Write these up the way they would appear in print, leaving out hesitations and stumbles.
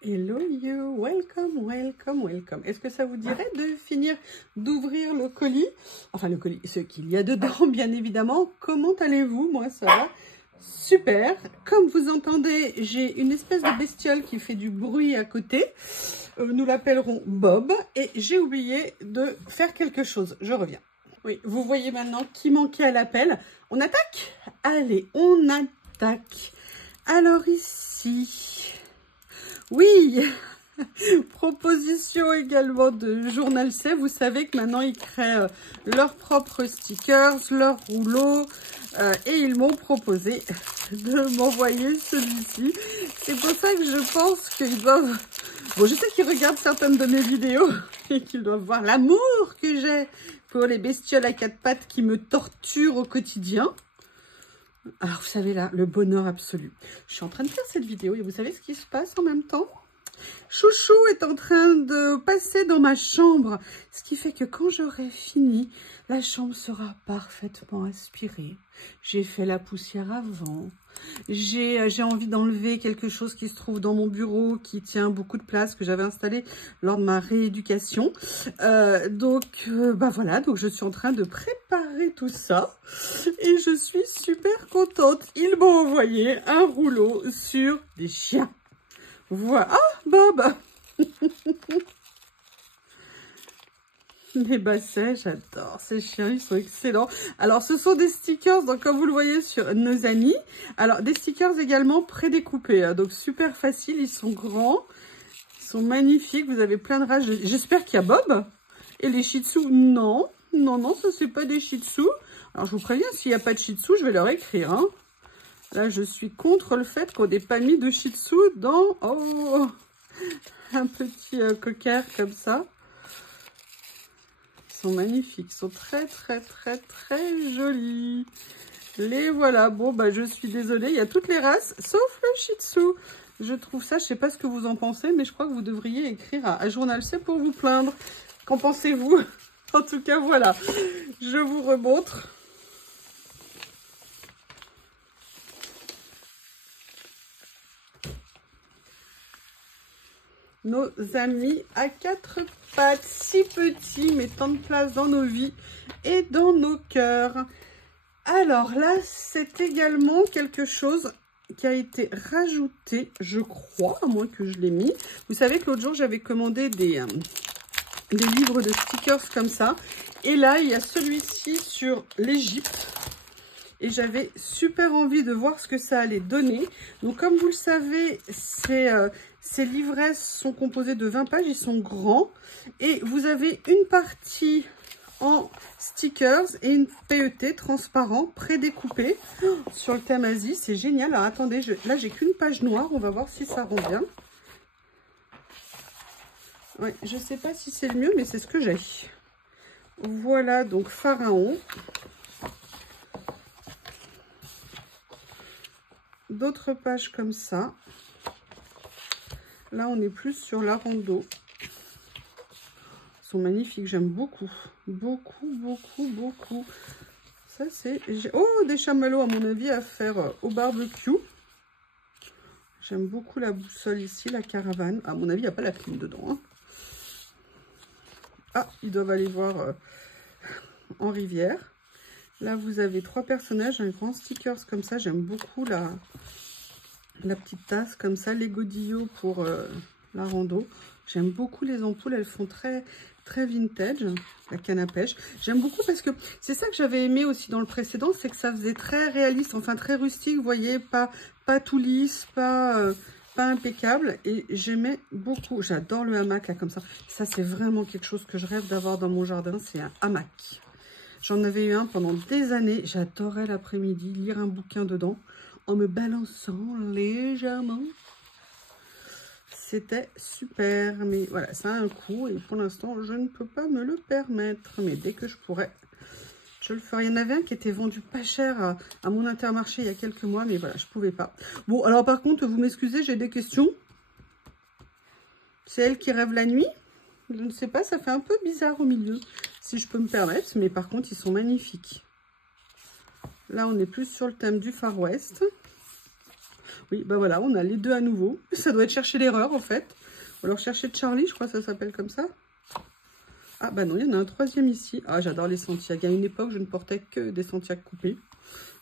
Hello you, welcome, welcome, welcome. Est-ce que ça vous dirait de finir d'ouvrir le colis? Enfin le colis, ce qu'il y a dedans bien évidemment. Comment allez-vous? Moi ça va super. Comme vous entendez, j'ai une espèce de bestiole qui fait du bruit à côté. Nous l'appellerons Bob. Et j'ai oublié de faire quelque chose. Je reviens. Oui, vous voyez maintenant qui manquait à l'appel. On attaque? Allez, on attaque. Alors ici... Oui, proposition également de Journal C. Vous savez que maintenant ils créent leurs propres stickers, leurs rouleaux et ils m'ont proposé de m'envoyer celui-ci. C'est pour ça que je pense qu'ils doivent... Bon, je sais qu'ils regardent certaines de mes vidéos et qu'ils doivent voir l'amour que j'ai pour les bestioles à quatre pattes qui me torturent au quotidien. Alors, vous savez là, le bonheur absolu. Je suis en train de faire cette vidéo et vous savez ce qui se passe en même temps? Chouchou est en train de passer dans ma chambre. Ce qui fait que quand j'aurai fini, la chambre sera parfaitement aspirée. J'ai fait la poussière avant. J'ai envie d'enlever quelque chose qui se trouve dans mon bureau, qui tient beaucoup de place, que j'avais installé lors de ma rééducation. Bah voilà, donc je suis en train de préparer tout ça. Et je suis super contente. Ils m'ont envoyé un rouleau sur des chiens. Voilà. Ah, Bob. Les bassets, j'adore ces chiens, ils sont excellents. Alors, ce sont des stickers, donc comme vous le voyez sur nos amis. Alors, des stickers également prédécoupés, hein, donc super facile, ils sont grands, ils sont magnifiques, vous avez plein de rages. J'espère qu'il y a Bob. Et les Shih Tzu, non, non, non, ça c'est pas des Shih Tzu. Alors, je vous préviens, s'il n'y a pas de Shih Tzu, je vais leur écrire, hein. Là, je suis contre le fait qu'on n'ait pas mis de Shih Tzu dans un petit cocker comme ça. Ils sont magnifiques, ils sont très, très, très, très jolis. Les voilà. Bon, bah, je suis désolée, il y a toutes les races, sauf le Shih Tzu. Je trouve ça, je sais pas ce que vous en pensez, mais je crois que vous devriez écrire à Journal C pour vous plaindre. Qu'en pensez-vous? En tout cas, voilà. Je vous remontre. Nos amis à quatre pattes, si petits, mais tant de place dans nos vies et dans nos cœurs. Alors là, c'est également quelque chose qui a été rajouté, je crois, à moins que je l'ai mis. Vous savez que l'autre jour, j'avais commandé des livres de stickers comme ça. Et là, il y a celui-ci sur l'Égypte. Et j'avais super envie de voir ce que ça allait donner. Donc, comme vous le savez, ces livrets sont composés de 20 pages. Ils sont grands. Et vous avez une partie en stickers et une PET transparent prédécoupé sur le thème Asie. C'est génial. Alors, attendez, là, j'ai qu'une page noire. On va voir si ça rend bien. Ouais, je ne sais pas si c'est le mieux, mais c'est ce que j'ai. Voilà, donc Pharaon. D'autres pages comme ça. Là, on est plus sur la rando. Ils sont magnifiques, j'aime beaucoup. Beaucoup, beaucoup, beaucoup. Ça, c'est... Oh, des chamallows, à mon avis, à faire au barbecue. J'aime beaucoup la boussole ici, la caravane. À mon avis, il n'y a pas la clim dedans. Hein. Ah, ils doivent aller voir en rivière. Là, vous avez 3 personnages, un grand stickers comme ça. J'aime beaucoup la petite tasse comme ça, les godillots pour la rando. J'aime beaucoup les ampoules, elles font très, très vintage, la canne à pêche. J'aime beaucoup parce que c'est ça que j'avais aimé aussi dans le précédent, c'est que ça faisait très réaliste, enfin très rustique, vous voyez, pas tout lisse, pas impeccable. Et j'aimais beaucoup, j'adore le hamac là comme ça. Ça, c'est vraiment quelque chose que je rêve d'avoir dans mon jardin, c'est un hamac. J'en avais eu un pendant des années. J'adorais l'après-midi lire un bouquin dedans en me balançant légèrement. C'était super. Mais voilà, ça a un coût et pour l'instant, je ne peux pas me le permettre. Mais dès que je pourrais, je le ferai. Il y en avait un qui était vendu pas cher à mon Intermarché il y a quelques mois. Mais voilà, je ne pouvais pas. Bon, alors par contre, vous m'excusez, j'ai des questions. C'est elle qui rêve la nuit? Je ne sais pas, ça fait un peu bizarre au milieu, si je peux me permettre, mais par contre, ils sont magnifiques. Là, on est plus sur le thème du Far West. Oui, bah voilà, on a les deux à nouveau. Ça doit être chercher l'erreur, en fait. Ou alors chercher Charlie, je crois que ça s'appelle comme ça. Ah bah non, il y en a un troisième ici. Ah, j'adore les Santiago. À une époque, je ne portais que des Santiago coupés.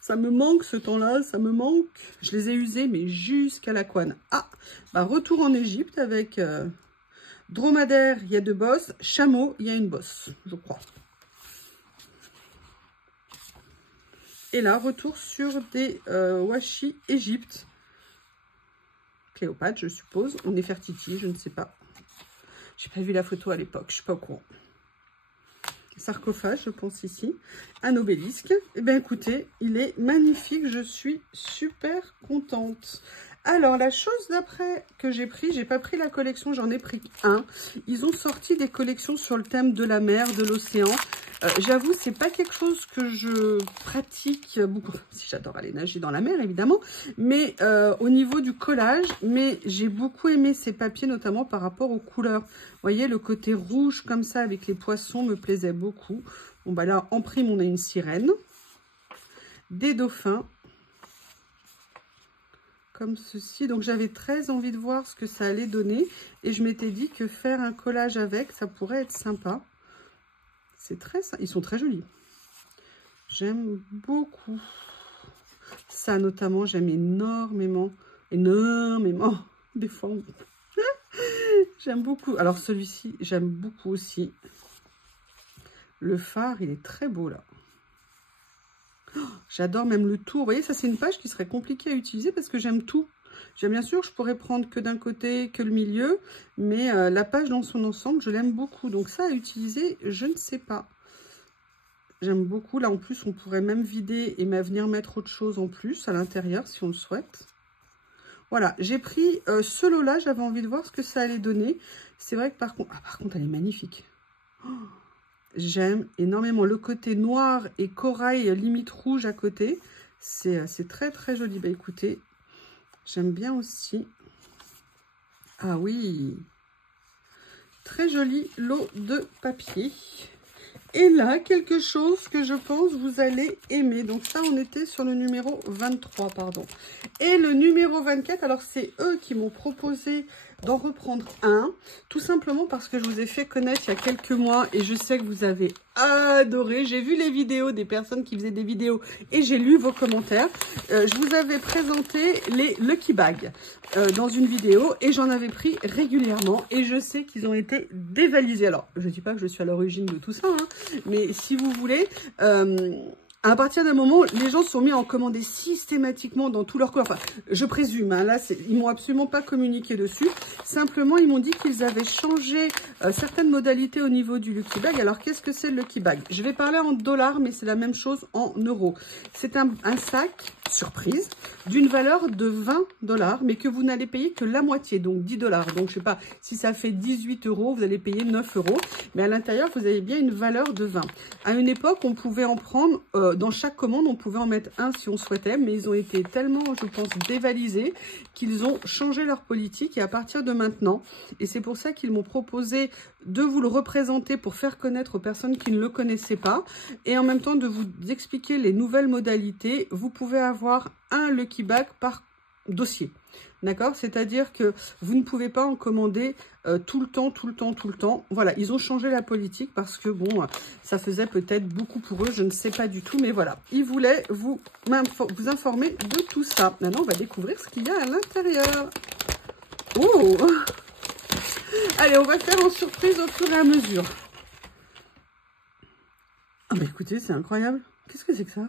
Ça me manque ce temps-là, ça me manque. Je les ai usés, mais jusqu'à la couenne. Ah, bah retour en Égypte avec dromadaire, il y a 2 bosses. Chameau, il y a une bosse, je crois. Et là, retour sur des washi Égypte. Cléopâtre, je suppose. Ou Néfertiti, je ne sais pas. J'ai pas vu la photo à l'époque, je suis pas au courant. Sarcophage, je pense ici. Un obélisque. Eh bien, écoutez, il est magnifique. Je suis super contente. Alors, la chose d'après que j'ai pris, j'ai pas pris la collection, j'en ai pris un. Ils ont sorti des collections sur le thème de la mer, de l'océan. J'avoue, c'est pas quelque chose que je pratique beaucoup. Si j'adore aller nager dans la mer, évidemment. Mais au niveau du collage, mais j'ai beaucoup aimé ces papiers, notamment par rapport aux couleurs. Vous voyez, le côté rouge comme ça avec les poissons me plaisait beaucoup. Bon, bah là, en prime, on a une sirène. Des dauphins. Comme ceci. Donc, j'avais très envie de voir ce que ça allait donner. Et je m'étais dit que faire un collage avec, ça pourrait être sympa. C'est très... Ils sont très jolis. J'aime beaucoup. Ça, notamment, j'aime énormément. Énormément. Des fois, j'aime beaucoup. Alors, celui-ci, j'aime beaucoup aussi. Le phare, il est très beau, là. J'adore même le tour. Vous voyez, ça, c'est une page qui serait compliquée à utiliser parce que j'aime tout. J'aime bien sûr, je pourrais prendre que d'un côté, que le milieu. Mais la page dans son ensemble, je l'aime beaucoup. Donc ça, à utiliser, je ne sais pas. J'aime beaucoup. Là, en plus, on pourrait même vider et venir mettre autre chose en plus à l'intérieur, si on le souhaite. Voilà, j'ai pris ce lot-là. J'avais envie de voir ce que ça allait donner. C'est vrai que par contre... Ah, par contre, elle est magnifique. Oh, j'aime énormément le côté noir et corail limite rouge à côté. C'est très, très joli. Bah, écoutez, j'aime bien aussi. Ah oui, très joli lot de papier. Et là, quelque chose que je pense vous allez aimer. Donc ça, on était sur le numéro 23, pardon. Et le numéro 24, alors c'est eux qui m'ont proposé d'en reprendre un. Tout simplement parce que je vous ai fait connaître il y a quelques mois et je sais que vous avez adoré. J'ai vu les vidéos des personnes qui faisaient des vidéos et j'ai lu vos commentaires. Je vous avais présenté les Lucky Bags dans une vidéo et j'en avais pris régulièrement et je sais qu'ils ont été dévalisés. Alors, je ne dis pas que je suis à l'origine de tout ça, hein, mais si vous voulez... à partir d'un moment, les gens sont mis à en commander systématiquement dans tout leur corps. Enfin, je présume, hein, là, ils m'ont absolument pas communiqué dessus. Simplement, ils m'ont dit qu'ils avaient changé certaines modalités au niveau du Lucky Bag. Alors, qu'est-ce que c'est le Lucky Bag? Je vais parler en dollars, mais c'est la même chose en euros. C'est un sac, surprise, d'une valeur de 20 $, mais que vous n'allez payer que la moitié, donc 10 $. Donc, je sais pas, si ça fait 18 €, vous allez payer 9 €. Mais à l'intérieur, vous avez bien une valeur de 20. À une époque, on pouvait en prendre... dans chaque commande, on pouvait en mettre un si on souhaitait, mais ils ont été tellement, je pense, dévalisés qu'ils ont changé leur politique et à partir de maintenant, et c'est pour ça qu'ils m'ont proposé de vous le représenter pour faire connaître aux personnes qui ne le connaissaient pas et en même temps de vous expliquer les nouvelles modalités. Vous pouvez avoir un Lucky Bag par dossier. D'accord? C'est-à-dire que vous ne pouvez pas en commander tout le temps. Voilà, ils ont changé la politique parce que, bon, ça faisait peut-être beaucoup pour eux, je ne sais pas du tout. Mais voilà, ils voulaient vous informer de tout ça. Maintenant, on va découvrir ce qu'il y a à l'intérieur. Oh! Allez, on va faire en surprise au fur et à mesure. Ah bah écoutez, c'est incroyable. Qu'est-ce que c'est que ça?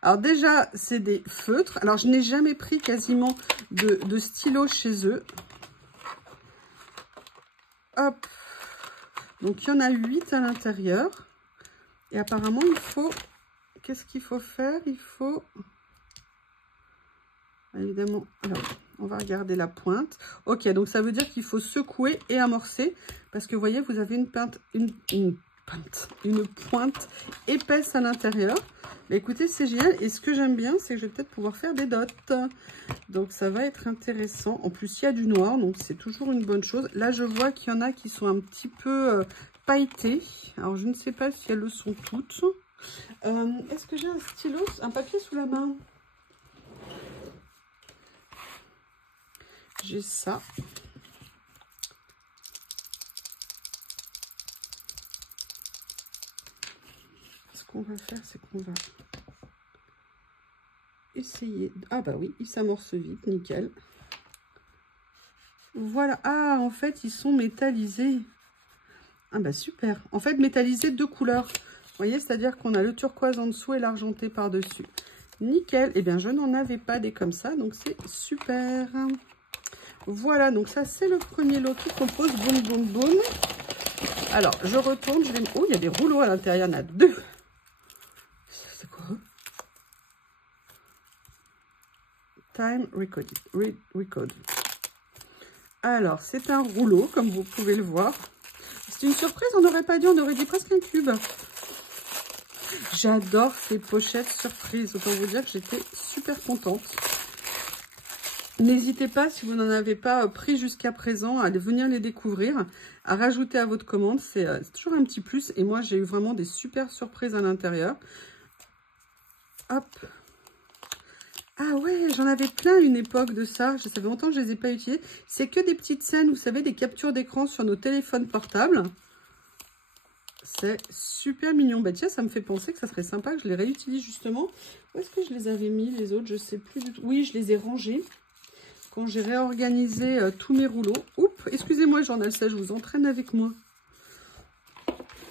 Alors déjà, c'est des feutres. Alors, je n'ai jamais pris quasiment de stylo chez eux. Hop. Donc, il y en a 8 à l'intérieur. Et apparemment, il faut... Qu'est-ce qu'il faut faire? Il faut... Évidemment, alors, on va regarder la pointe. Ok, donc ça veut dire qu'il faut secouer et amorcer. Parce que, vous voyez, vous avez une pointe épaisse à l'intérieur. Mais écoutez, c'est génial. Et ce que j'aime bien, c'est que je vais peut-être pouvoir faire des dots. Donc, ça va être intéressant. En plus, il y a du noir, donc c'est toujours une bonne chose. Là, je vois qu'il y en a qui sont un petit peu pailletées. Alors, je ne sais pas si elles le sont toutes. Est-ce que j'ai un stylo, un papier sous la main? j'ai ça. Ce qu'on va faire, c'est qu'on va essayer... Ah bah oui, il s'amorce vite, nickel. Voilà. Ah, en fait, ils sont métallisés. Ah bah super. En fait, métallisés de couleurs. Vous voyez, c'est-à-dire qu'on a le turquoise en dessous et l'argenté par-dessus. Nickel. Eh bien, je n'en avais pas des comme ça, donc c'est super. Voilà, donc ça, c'est le premier lot qui compose. Boum, boum, boum. Alors, je retourne. Je vais... Oh, il y a des rouleaux à l'intérieur. Il y en a 2. C'est quoi? Time Record. Alors, c'est un rouleau, comme vous pouvez le voir. C'est une surprise, on n'aurait pas dit, on aurait dit presque un cube. J'adore ces pochettes surprises. Autant vous dire que j'étais super contente. N'hésitez pas, si vous n'en avez pas pris jusqu'à présent, à venir les découvrir, à rajouter à votre commande. C'est toujours un petit plus. Et moi, j'ai eu vraiment des super surprises à l'intérieur. Hop. Ah ouais, j'en avais plein à une époque de ça. Ça fait longtemps que je ne les ai pas utilisés. C'est que des petites scènes, vous savez, des captures d'écran sur nos téléphones portables. C'est super mignon. Bah tiens, ça me fait penser que ça serait sympa que je les réutilise justement. Où est-ce que je les avais mis, les autres? Je ne sais plus du tout. Oui, je les ai rangés. Quand j'ai réorganisé tous mes rouleaux. Oups, excusez-moi, Journal Sèche, je vous entraîne avec moi.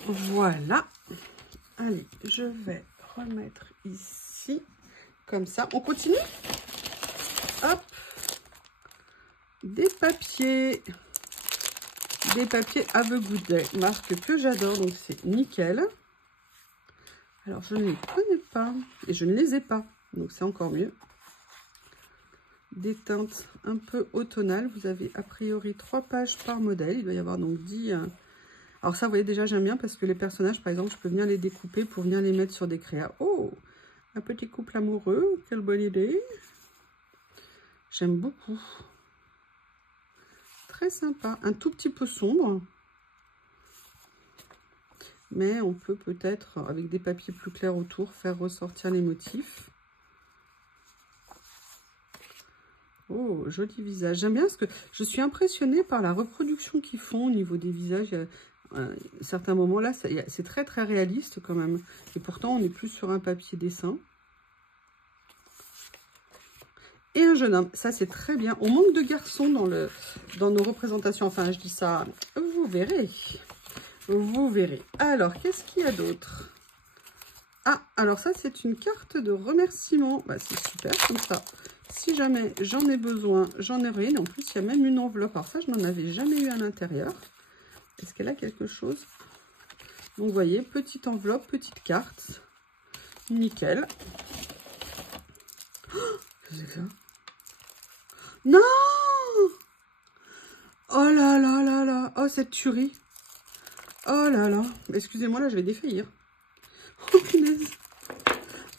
Voilà. Allez, je vais remettre ici. Comme ça. On continue? Hop. Des papiers. Des papiers Have a Good Day. Marque que j'adore, donc c'est nickel. Alors, je ne les connais pas. Et je ne les ai pas. Donc, c'est encore mieux. Des teintes un peu automnales. Vous avez a priori 3 pages par modèle. Il doit y avoir donc 10... Alors ça, vous voyez, déjà, j'aime bien parce que les personnages, par exemple, je peux venir les découper pour venir les mettre sur des créas. Oh, un petit couple amoureux. Quelle bonne idée. J'aime beaucoup. Très sympa. Un tout petit peu sombre. Mais on peut peut-être, avec des papiers plus clairs autour, faire ressortir les motifs. Oh, joli visage. J'aime bien parce que je suis impressionnée par la reproduction qu'ils font au niveau des visages. À certains moments là, c'est très très réaliste quand même. Et pourtant, on est plus sur un papier dessin. Et un jeune homme, ça c'est très bien. On manque de garçons dans nos représentations. Enfin, je dis ça, vous verrez. Vous verrez. Alors, qu'est-ce qu'il y a d'autre? Ah, alors ça, c'est une carte de remerciement. Bah, c'est super, comme ça. Si jamais j'en ai besoin, j'en ai rien. En plus, il y a même une enveloppe. Alors ça, je n'en avais jamais eu à l'intérieur. Est-ce qu'elle a quelque chose? Donc, vous voyez, petite enveloppe, petite carte. Nickel. Oh, qu'est-ce que c'est ça? Non! Oh là là là là! Oh, cette tuerie! Oh là là! Excusez-moi, là, je vais défaillir. Oh, punaise!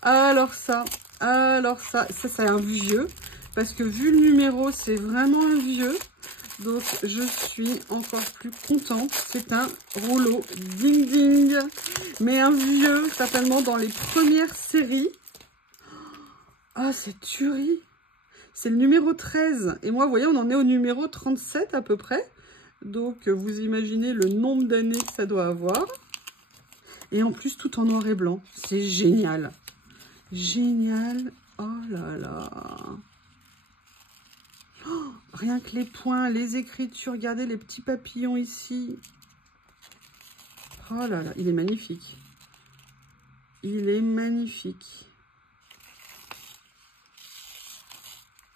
Alors ça, c'est un vieux. Parce que vu le numéro, c'est vraiment un vieux. Donc, je suis encore plus contente. C'est un rouleau ding ding. Mais un vieux, certainement dans les premières séries. Ah, c'est tuerie! C'est le numéro 13. Et moi, vous voyez, on en est au numéro 37 à peu près. Donc, vous imaginez le nombre d'années que ça doit avoir. Et en plus, tout en noir et blanc. C'est génial. Génial. Oh là là. Oh, rien que les points, les écritures. Regardez les petits papillons ici. Oh là là, il est magnifique. Il est magnifique.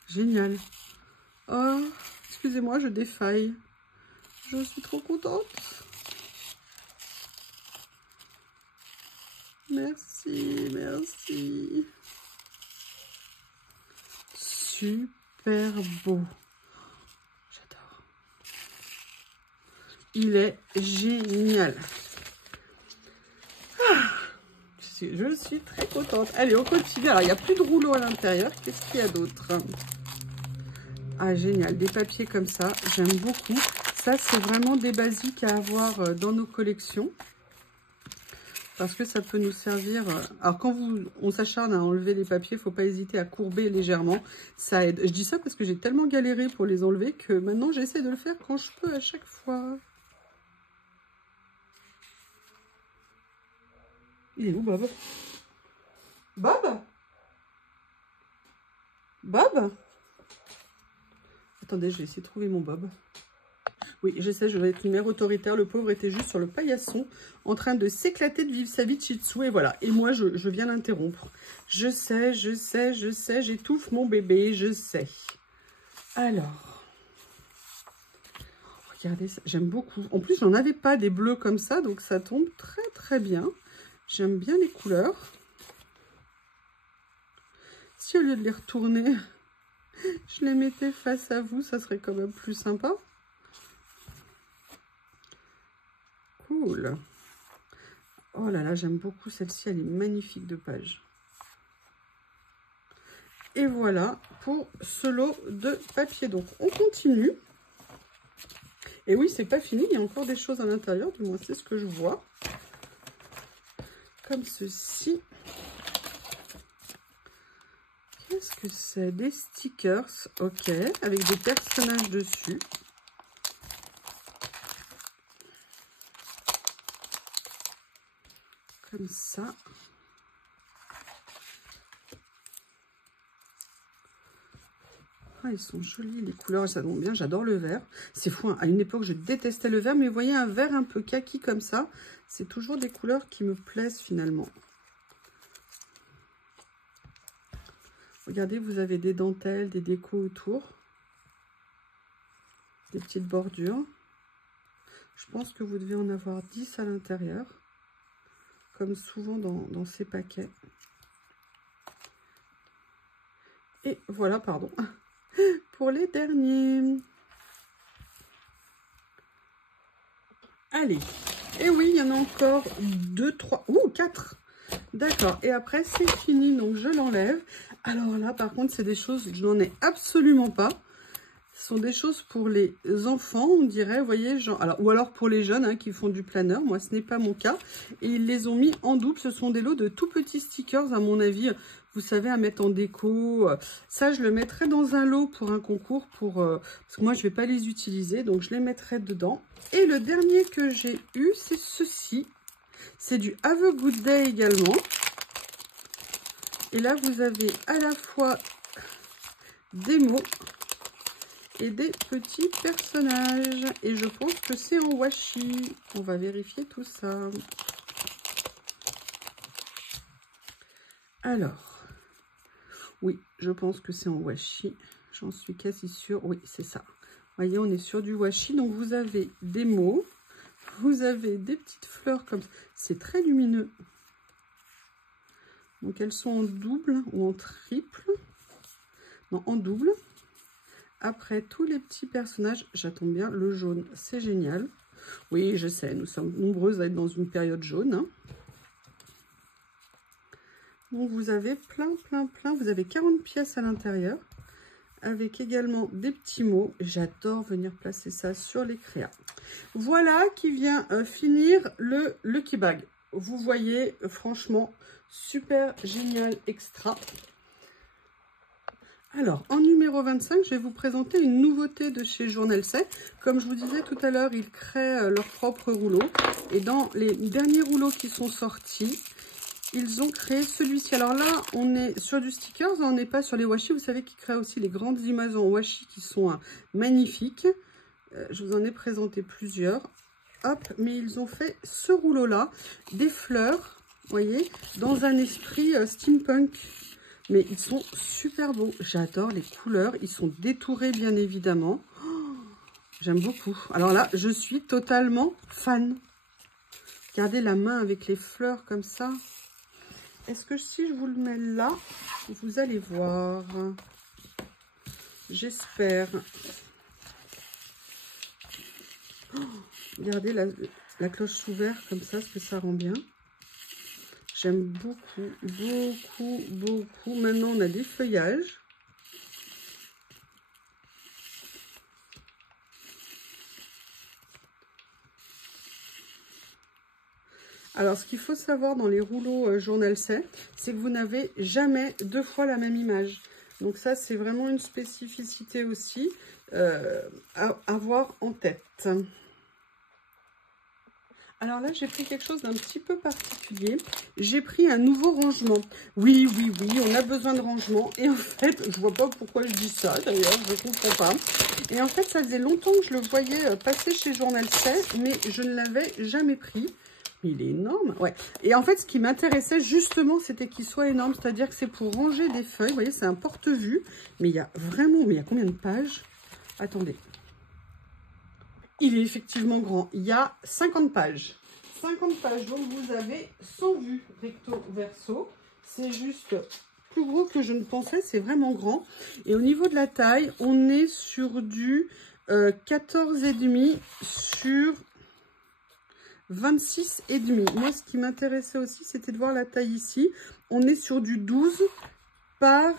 Génial. Oh, excusez-moi, je défaille. Je suis trop contente. Merci, merci. Super beau. J'adore. Il est génial. Ah, je suis très contente. Allez, on continue. Alors, il n'y a plus de rouleau à l'intérieur. Qu'est-ce qu'il y a d'autre? Ah, génial. Des papiers comme ça. J'aime beaucoup. Ça, c'est vraiment des basiques à avoir dans nos collections. parce que ça peut nous servir. Alors quand on s'acharne à enlever les papiers, il ne faut pas hésiter à courber légèrement, ça aide. Je dis ça parce que j'ai tellement galéré pour les enlever que maintenant j'essaie de le faire quand je peux à chaque fois. Il est où Bob? Bob? Bob? Attendez, je vais essayer de trouver mon Bob. Oui, je sais, je vais être une mère autoritaire. Le pauvre était juste sur le paillasson, en train de s'éclater de vivre sa vie de shih tzu. Et voilà. Et moi, je viens l'interrompre. Je sais, j'étouffe mon bébé, je sais. Alors, regardez ça, j'aime beaucoup. En plus, j'en avais pas des bleus comme ça, donc ça tombe très très bien. J'aime bien les couleurs. Si au lieu de les retourner, je les mettais face à vous, ça serait quand même plus sympa. Cool. Oh là là, j'aime beaucoup celle-ci, elle est magnifique de page. Et voilà pour ce lot de papier. Donc on continue. Et oui, c'est pas fini, il y a encore des choses à l'intérieur, du moins c'est ce que je vois. Comme ceci. Qu'est-ce que c'est? Des stickers, ok, avec des personnages dessus. Comme ça. Ah, ils sont jolis, les couleurs, ça tombe bien, j'adore le vert. C'est fou, hein. À une époque, je détestais le vert, mais vous voyez, un vert un peu kaki comme ça, c'est toujours des couleurs qui me plaisent finalement. Regardez, vous avez des dentelles, des décos autour. Des petites bordures. Je pense que vous devez en avoir 10 à l'intérieur. Comme souvent dans ces paquets. Et voilà, pardon, pour les derniers. Allez, et oui, il y en a encore 2, 3, ou 4. D'accord, et après c'est fini, donc je l'enlève. Alors là, par contre, c'est des choses, je n'en ai absolument pas. Ce sont des choses pour les enfants, on dirait, vous voyez, genre, alors, ou alors pour les jeunes hein, qui font du planeur. Moi, ce n'est pas mon cas. Et ils les ont mis en double. Ce sont des lots de tout petits stickers, à mon avis, vous savez, à mettre en déco. Ça, je le mettrai dans un lot pour un concours, parce que moi, je ne vais pas les utiliser. Donc, je les mettrai dedans. Et le dernier que j'ai eu, c'est ceci. C'est du Have a Good Day également. Et là, vous avez à la fois des mots et des petits personnages. Et je pense que c'est en washi. On va vérifier tout ça. Alors, oui, je pense que c'est en washi. J'en suis quasi sûre. Oui, c'est ça. Vous voyez, on est sur du washi. Donc, vous avez des mots. Vous avez des petites fleurs comme ça. C'est très lumineux. Donc, elles sont en double ou en triple. Non, en double. Après, tous les petits personnages, j'attends bien le jaune, c'est génial. Oui, je sais, nous sommes nombreuses à être dans une période jaune. Hein. Donc, vous avez plein. Vous avez 40 pièces à l'intérieur, avec également des petits mots. J'adore venir placer ça sur les créas. Voilà qui vient finir le Lucky Bag. Vous voyez, franchement, super génial, extra. Alors, en numéro 25, je vais vous présenter une nouveauté de chez Journal C. Comme je vous disais tout à l'heure, ils créent leur propre rouleau. Et dans les derniers rouleaux qui sont sortis, ils ont créé celui-ci. Alors là, on est sur du stickers, on n'est pas sur les washi. Vous savez qu'ils créent aussi les grandes images en washi qui sont magnifiques. Je vous en ai présenté plusieurs. Hop, mais ils ont fait ce rouleau-là, des fleurs, vous voyez, dans un esprit steampunk. Mais ils sont super beaux. J'adore les couleurs. Ils sont détourés, bien évidemment. Oh, j'aime beaucoup. Alors là, je suis totalement fan. Regardez la main avec les fleurs comme ça. Est-ce que si je vous le mets là, vous allez voir? J'espère. Oh, regardez la cloche sous verre comme ça, ce que ça rend bien. J'aime beaucoup. Maintenant, on a des feuillages. Alors, ce qu'il faut savoir dans les rouleaux Journal C, c'est que vous n'avez jamais 2 fois la même image. Donc ça, c'est vraiment une spécificité aussi à avoir en tête. Alors là, j'ai pris quelque chose d'un petit peu particulier. J'ai pris un nouveau rangement. Oui, oui, oui, on a besoin de rangement. Et en fait, je vois pas pourquoi je dis ça, d'ailleurs, je ne comprends pas. Et en fait, ça faisait longtemps que je le voyais passer chez Journal C, mais je ne l'avais jamais pris. Il est énorme, ouais. Et en fait, ce qui m'intéressait justement, c'était qu'il soit énorme. C'est-à-dire que c'est pour ranger des feuilles. Vous voyez, c'est un porte-vue. Mais il y a vraiment... Mais il y a combien de pages? Attendez. Il est effectivement grand. Il y a 50 pages. 50 pages, donc vous avez 100 vues recto verso. C'est juste plus gros que je ne pensais. C'est vraiment grand. Et au niveau de la taille, on est sur du 14,5 sur 26,5. Moi, ce qui m'intéressait aussi, c'était de voir la taille ici. On est sur du 12 par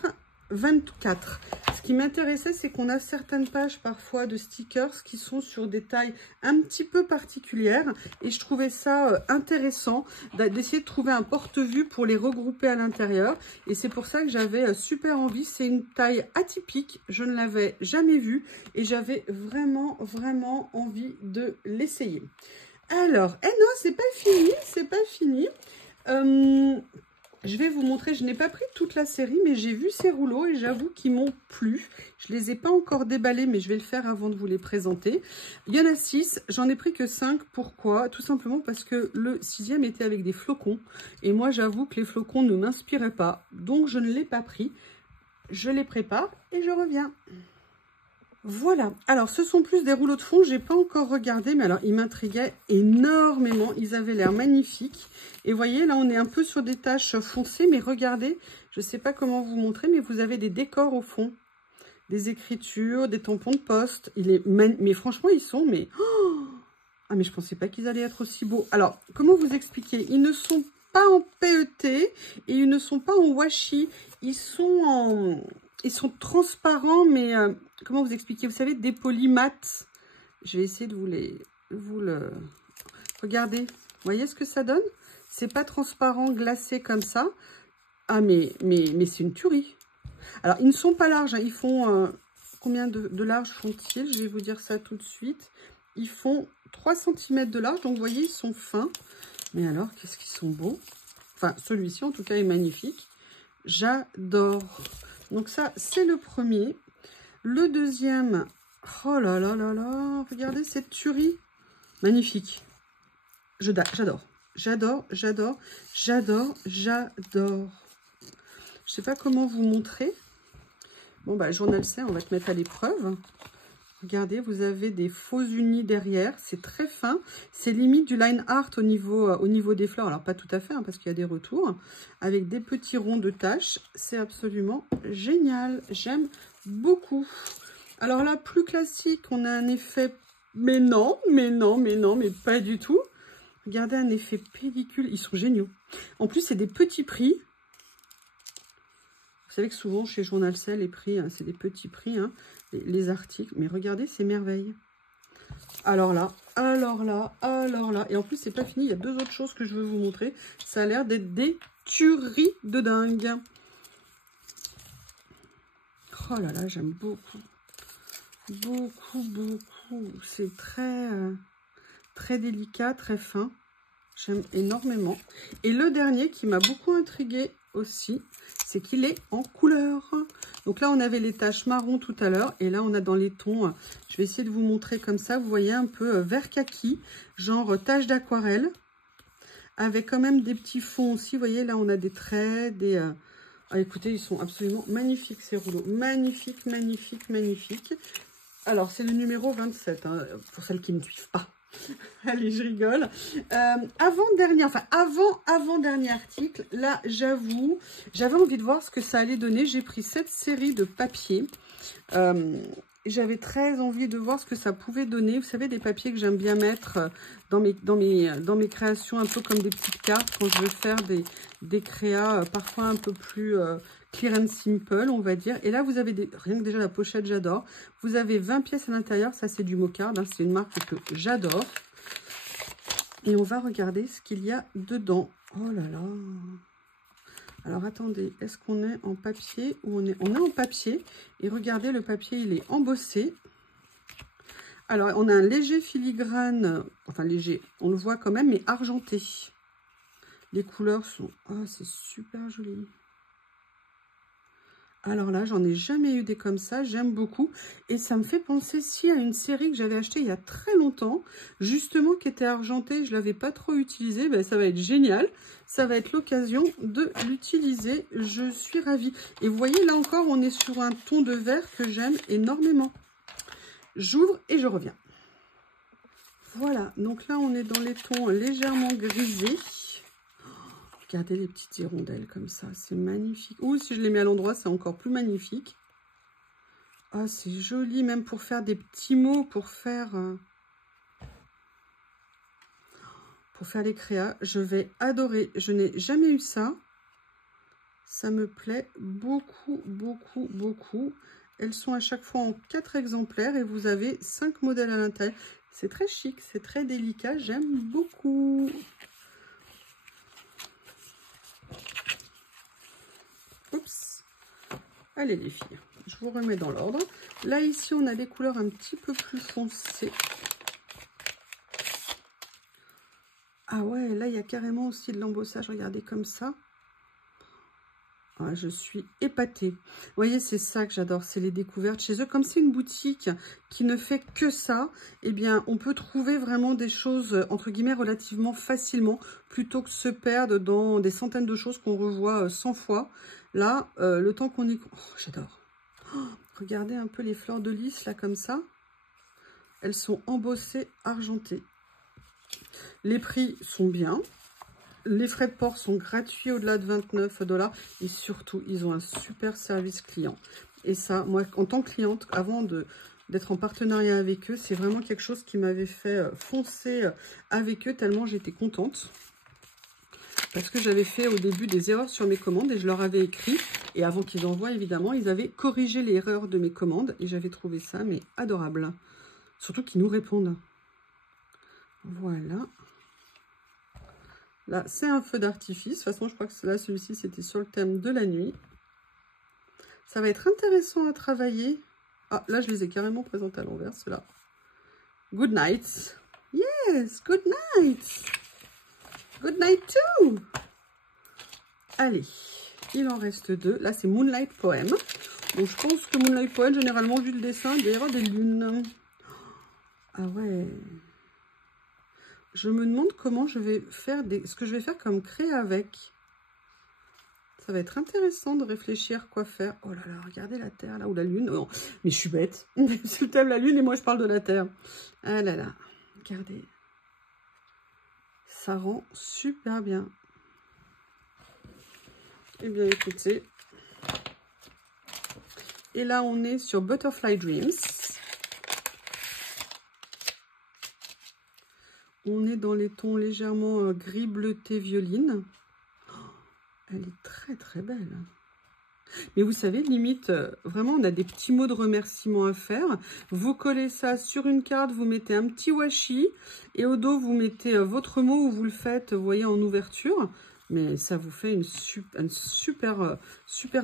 24. Ce qui m'intéressait, c'est qu'on a certaines pages parfois de stickers qui sont sur des tailles un petit peu particulières. Et je trouvais ça intéressant d'essayer de trouver un porte-vue pour les regrouper à l'intérieur. Et c'est pour ça que j'avais super envie. C'est une taille atypique. Je ne l'avais jamais vue. Et j'avais vraiment, vraiment envie de l'essayer. Alors, eh non, c'est pas fini. C'est pas fini. Je vais vous montrer, je n'ai pas pris toute la série, mais j'ai vu ces rouleaux et j'avoue qu'ils m'ont plu. Je ne les ai pas encore déballés, mais je vais le faire avant de vous les présenter. Il y en a 6, j'en ai pris que 5. Pourquoi? Tout simplement parce que le 6e était avec des flocons. Et moi, j'avoue que les flocons ne m'inspiraient pas. Donc, je ne l'ai pas pris. Je les prépare et je reviens. Voilà, alors ce sont plus des rouleaux de fond, j'ai pas encore regardé, mais alors ils m'intriguaient énormément, ils avaient l'air magnifiques. Et vous voyez, là on est un peu sur des taches foncées, mais regardez, je sais pas comment vous montrer, mais vous avez des décors au fond. Des écritures, des tampons de poste, mais franchement ils sont, mais... Oh, ah mais je pensais pas qu'ils allaient être aussi beaux. Alors, comment vous expliquer? Ils ne sont pas en PET et ils ne sont pas en washi, ils sont transparents, mais... comment vous expliquer? Vous savez, des polymates. Je vais essayer de vous le... Regardez. Vous voyez ce que ça donne? C'est pas transparent, glacé comme ça. Ah, mais c'est une tuerie. Alors, ils ne sont pas larges. Hein. Ils font... combien de large font-ils? Je vais vous dire ça tout de suite. Ils font 3 cm de large. Donc, vous voyez, ils sont fins. Mais alors, qu'est-ce qu'ils sont beaux. Enfin, celui-ci, en tout cas, est magnifique. J'adore. Donc, ça, c'est le premier. Le deuxième, oh là là là là, regardez cette tuerie, magnifique. J'adore, j'adore, j'adore, j'adore, j'adore. Je sais pas comment vous montrer. Bon, bah, Journal C, on va te mettre à l'épreuve. Regardez, vous avez des faux unis derrière, c'est très fin. C'est limite du line art au niveau des fleurs. Alors, pas tout à fait, hein, parce qu'il y a des retours. Avec des petits ronds de taches, c'est absolument génial. J'aime beaucoup. Alors là, plus classique, on a un effet... Mais non, mais pas du tout. Regardez, un effet pellicule. Ils sont géniaux. En plus, c'est des petits prix. Vous savez que souvent, chez Journal C, les prix, hein, c'est des petits prix, hein, les articles. Mais regardez, c'est merveille. Alors là. Et en plus, c'est pas fini. Il y a 2 autres choses que je veux vous montrer. Ça a l'air d'être des tueries de dingue. Oh là là, j'aime beaucoup. Beaucoup, beaucoup. C'est très délicat, très fin. J'aime énormément. Et le dernier qui m'a beaucoup intriguée aussi, c'est qu'il est en couleur. Donc là, on avait les taches marron tout à l'heure. Et là, on a dans les tons, je vais essayer de vous montrer comme ça. Vous voyez un peu vert kaki, genre tache d'aquarelle. Avec quand même des petits fonds aussi. Vous voyez, là, on a des traits, des... Ah, écoutez, ils sont absolument magnifiques, ces rouleaux. Magnifiques, magnifiques, magnifiques. Alors, c'est le numéro 27, hein, pour celles qui ne suivent pas. Allez, je rigole. Avant-dernier article, là, j'avoue, j'avais envie de voir ce que ça allait donner. J'ai pris cette série de papiers. J'avais très envie de voir ce que ça pouvait donner. Vous savez, des papiers que j'aime bien mettre dans mes créations, un peu comme des petites cartes, quand je veux faire des créas parfois un peu plus clear and simple, on va dire. Et là, vous avez rien que déjà la pochette, j'adore. Vous avez 20 pièces à l'intérieur. Ça, c'est du Mocard. Hein, c'est une marque que j'adore. Et on va regarder ce qu'il y a dedans. Oh là là. Alors attendez, est-ce qu'on est en papier ou on est en papier? Et regardez, le papier, il est embossé. Alors, on a un léger filigrane, enfin léger, on le voit quand même, mais argenté. Les couleurs sont... Oh, c'est super joli. Alors là, j'en ai jamais eu des comme ça, j'aime beaucoup. Et ça me fait penser si à une série que j'avais achetée il y a très longtemps, justement, qui était argentée, je ne l'avais pas trop utilisée. Ben, ça va être génial. Ça va être l'occasion de l'utiliser. Je suis ravie. Et vous voyez, là encore, on est sur un ton de vert que j'aime énormément. J'ouvre et je reviens. Voilà, donc là, on est dans les tons légèrement grisés. Regardez les petites hirondelles comme ça, c'est magnifique. Ou si je les mets à l'endroit, c'est encore plus magnifique. Ah, c'est joli, même pour faire des petits mots, pour faire les créas. Je vais adorer. Je n'ai jamais eu ça. Ça me plaît beaucoup, beaucoup, beaucoup. Elles sont à chaque fois en 4 exemplaires et vous avez 5 modèles à l'intérieur. C'est très chic, c'est très délicat. J'aime beaucoup. Oups. Allez les filles, je vous remets dans l'ordre. Là ici on a des couleurs un petit peu plus foncées. Ah ouais, là il y a carrément aussi de l'embossage, regardez comme ça. Ah, je suis épatée. Vous voyez, c'est ça que j'adore, c'est les découvertes chez eux. Comme c'est une boutique qui ne fait que ça, eh bien, on peut trouver vraiment des choses, entre guillemets, relativement facilement, plutôt que se perdre dans des centaines de choses qu'on revoit 100 fois. Là, le temps qu'on y... Oh, j'adore. Oh, regardez un peu les fleurs de lys, là, comme ça. Elles sont embossées, argentées. Les prix sont bien. Les frais de port sont gratuits au-delà de 29 $. Et surtout, ils ont un super service client. Et ça, moi, en tant que cliente, avant d'être en partenariat avec eux, c'est vraiment quelque chose qui m'avait fait foncer avec eux, tellement j'étais contente. Parce que j'avais fait au début des erreurs sur mes commandes et je leur avais écrit. Et avant qu'ils envoient, évidemment, ils avaient corrigé les erreurs de mes commandes. Et j'avais trouvé ça, mais adorable. Surtout qu'ils nous répondent. Voilà. Là, c'est un feu d'artifice. De toute façon, je crois que là, celui-ci, c'était sur le thème de la nuit. Ça va être intéressant à travailler. Ah, là, je les ai carrément présentés à l'envers, ceux-là. Good night. Yes, good night. Good night too. Allez, il en reste 2. Là, c'est Moonlight Poem. Donc, je pense que Moonlight Poem, généralement, vu le dessin, il doit y avoir des lunes. Ah ouais. Je me demande comment je vais faire ce que je vais faire comme créa avec. Ça va être intéressant de réfléchir quoi faire. Oh là là, regardez la Terre là, ou la Lune. Oh, mais je suis bête. C'est le thème la Lune et moi je parle de la Terre. Ah là là, regardez. Ça rend super bien. Eh bien écoutez. Et là on est sur Butterfly Dreams. On est dans les tons légèrement gris bleuté violine. Oh, elle est très très belle. Mais vous savez, limite, vraiment, on a des petits mots de remerciement à faire. Vous collez ça sur une carte, vous mettez un petit washi. Et au dos, vous mettez votre mot ou vous le faites, vous voyez, en ouverture. Mais ça vous fait une super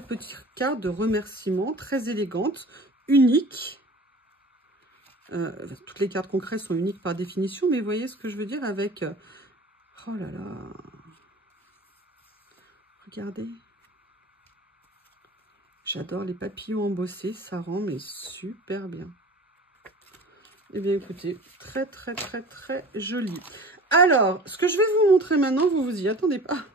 petite carte de remerciement, très élégante, unique. Toutes les cartes concrètes sont uniques par définition, mais vous voyez ce que je veux dire avec... Oh là là. Regardez. J'adore les papillons embossés, ça rend mais super bien. Eh bien écoutez, très joli. Alors, ce que je vais vous montrer maintenant, vous vous y attendez pas.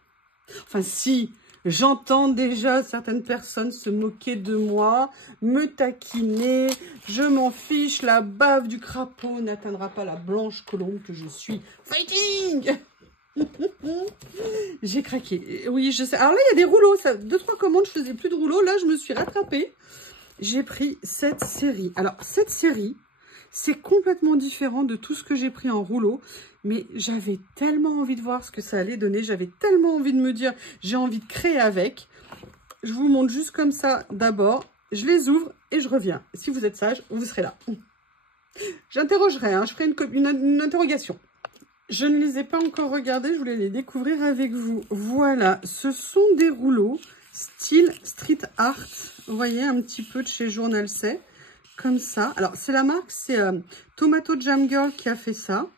Enfin si, j'entends déjà certaines personnes se moquer de moi, me taquiner. Je m'en fiche, la bave du crapaud n'atteindra pas la blanche colombe que je suis. Fighting. J'ai craqué. Oui, je sais. Alors là, il y a des rouleaux. 2-3 commandes, je faisais plus de rouleaux. Là, je me suis rattrapée. J'ai pris cette série. Alors, cette série, c'est complètement différent de tout ce que j'ai pris en rouleau. Mais j'avais tellement envie de voir ce que ça allait donner. J'avais tellement envie de me dire, j'ai envie de créer avec. Je vous montre juste comme ça d'abord. Je les ouvre et je reviens. Si vous êtes sage, vous serez là. J'interrogerai, hein, je ferai une interrogation. Je ne les ai pas encore regardés, je voulais les découvrir avec vous. Voilà, ce sont des rouleaux style street art. Vous voyez, un petit peu de chez Journal C, comme ça. Alors, c'est la marque, c'est Tomato Jam Girl qui a fait ça.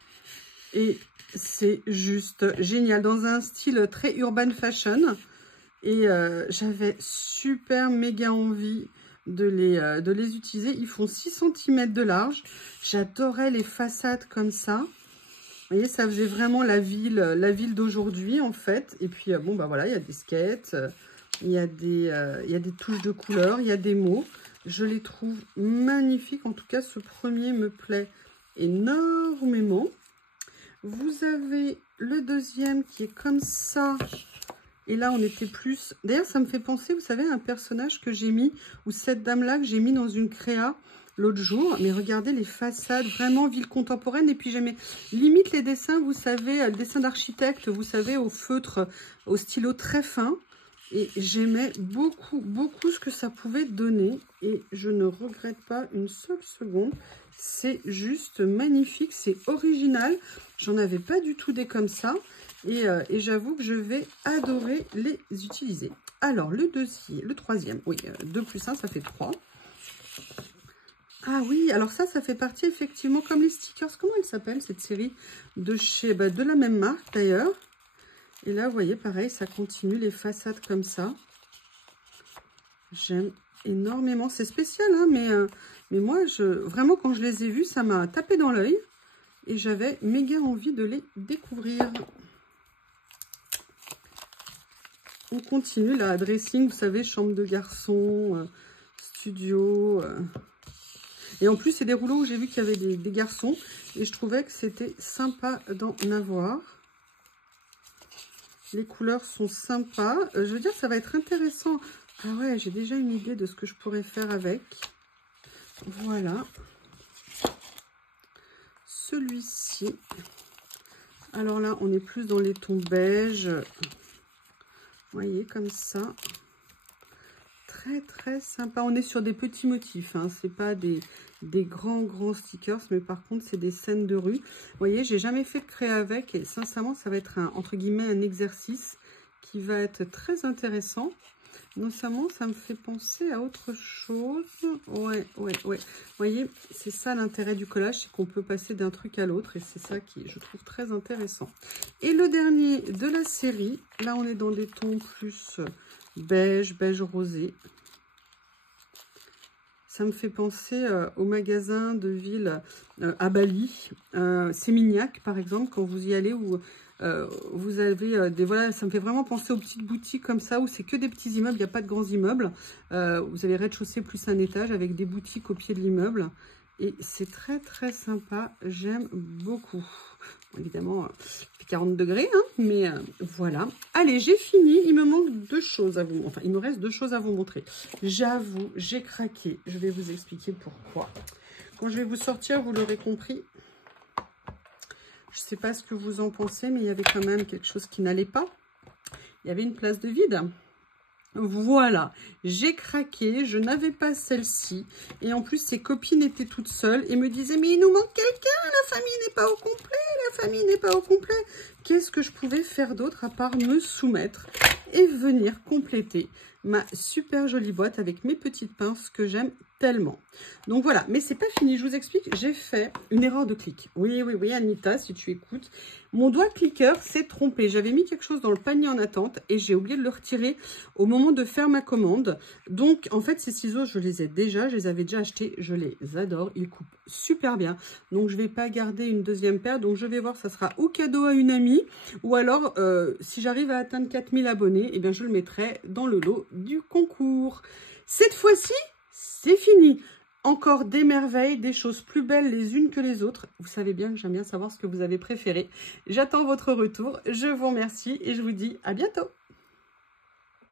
Et c'est juste génial, dans un style très urban fashion. Et j'avais super méga envie de les utiliser. Ils font 6 cm de large. J'adorais les façades comme ça. Vous voyez, ça faisait vraiment la ville d'aujourd'hui, en fait. Et puis, bon, bah voilà, il y a des skates, il y a des touches de couleur, il y a des mots. Je les trouve magnifiques. En tout cas, ce premier me plaît énormément. Vous avez le deuxième qui est comme ça. Et là, on était plus... D'ailleurs, ça me fait penser, vous savez, à un personnage que j'ai mis, ou cette dame-là que j'ai mis dans une créa l'autre jour. Mais regardez les façades, vraiment ville contemporaine. Et puis j'aimais limite les dessins, vous savez, le dessin d'architecte, vous savez, au feutre, au stylo très fin. Et j'aimais beaucoup, beaucoup ce que ça pouvait donner. Et je ne regrette pas une seule seconde. C'est juste magnifique, c'est original. J'en avais pas du tout des comme ça. Et j'avoue que je vais adorer les utiliser. Alors, le troisième, oui, 2 plus 1, ça fait 3. Ah oui, alors ça fait partie effectivement comme les stickers. Comment elle s'appelle cette série de chez, de la même marque d'ailleurs. Et là, vous voyez, pareil, ça continue les façades comme ça. J'aime énormément. C'est spécial, hein, mais moi, vraiment, quand je les ai vus, ça m'a tapé dans l'œil. Et j'avais méga envie de les découvrir. On continue là, dressing, vous savez, chambre de garçon, studio. Et en plus, c'est des rouleaux où j'ai vu qu'il y avait des garçons. Et je trouvais que c'était sympa d'en avoir. Les couleurs sont sympas. Je veux dire, ça va être intéressant. Ah ouais, j'ai déjà une idée de ce que je pourrais faire avec. Voilà. Celui-ci. Alors là, on est plus dans les tons beige. Vous voyez, comme ça. Très, très sympa. On est sur des petits motifs. Hein. Ce n'est pas des grands stickers. Mais par contre, c'est des scènes de rue. Vous voyez, j'ai jamais fait de créa avec. Et sincèrement, ça va être, entre guillemets, un exercice qui va être très intéressant. Notamment, ça me fait penser à autre chose. Ouais. Vous voyez, c'est ça l'intérêt du collage, c'est qu'on peut passer d'un truc à l'autre. Et c'est ça qui, je trouve, très intéressant. Et le dernier de la série, là, on est dans des tons plus beige rosé. Ça me fait penser au magasin de ville à Bali, Sémignac, par exemple, quand vous y allez, où vous avez des... Voilà, ça me fait vraiment penser aux petites boutiques comme ça, où c'est que des petits immeubles, il n'y a pas de grands immeubles. Vous avez rez-de-chaussée plus un étage avec des boutiques au pied de l'immeuble. Et c'est très, très sympa. J'aime beaucoup. Bon, évidemment, il fait 40 degrés, hein, mais voilà. Allez, j'ai fini. Il me manque 2 choses à vous... Enfin, il me reste 2 choses à vous montrer. J'avoue, j'ai craqué. Je vais vous expliquer pourquoi. Quand je vais vous sortir, vous l'aurez compris. Je ne sais pas ce que vous en pensez, mais il y avait quand même quelque chose qui n'allait pas. Il y avait une place de vide. Voilà, j'ai craqué, je n'avais pas celle-ci. Et en plus, ses copines étaient toutes seules et me disaient « Mais il nous manque quelqu'un, la famille n'est pas au complet, la famille n'est pas au complet. » Qu'est-ce que je pouvais faire d'autre à part me soumettre et venir compléter ma super jolie boîte avec mes petites pinces que j'aime tellement. Donc voilà, mais c'est pas fini, je vous explique, j'ai fait une erreur de clic. Oui, Anita, si tu écoutes. Mon doigt cliqueur s'est trompé. J'avais mis quelque chose dans le panier en attente et j'ai oublié de le retirer au moment de faire ma commande. Donc, en fait, ces ciseaux, je les ai déjà, je les avais déjà achetés, je les adore. Ils coupent super bien. Donc, je vais pas garder une deuxième paire. Donc, je vais voir, ça sera ou cadeau à une amie ou alors, si j'arrive à atteindre 4000 abonnés, eh bien, je le mettrai dans le lot du concours. Cette fois-ci, c'est fini. Encore des merveilles, des choses plus belles les unes que les autres. Vous savez bien que j'aime bien savoir ce que vous avez préféré. J'attends votre retour. Je vous remercie et je vous dis à bientôt.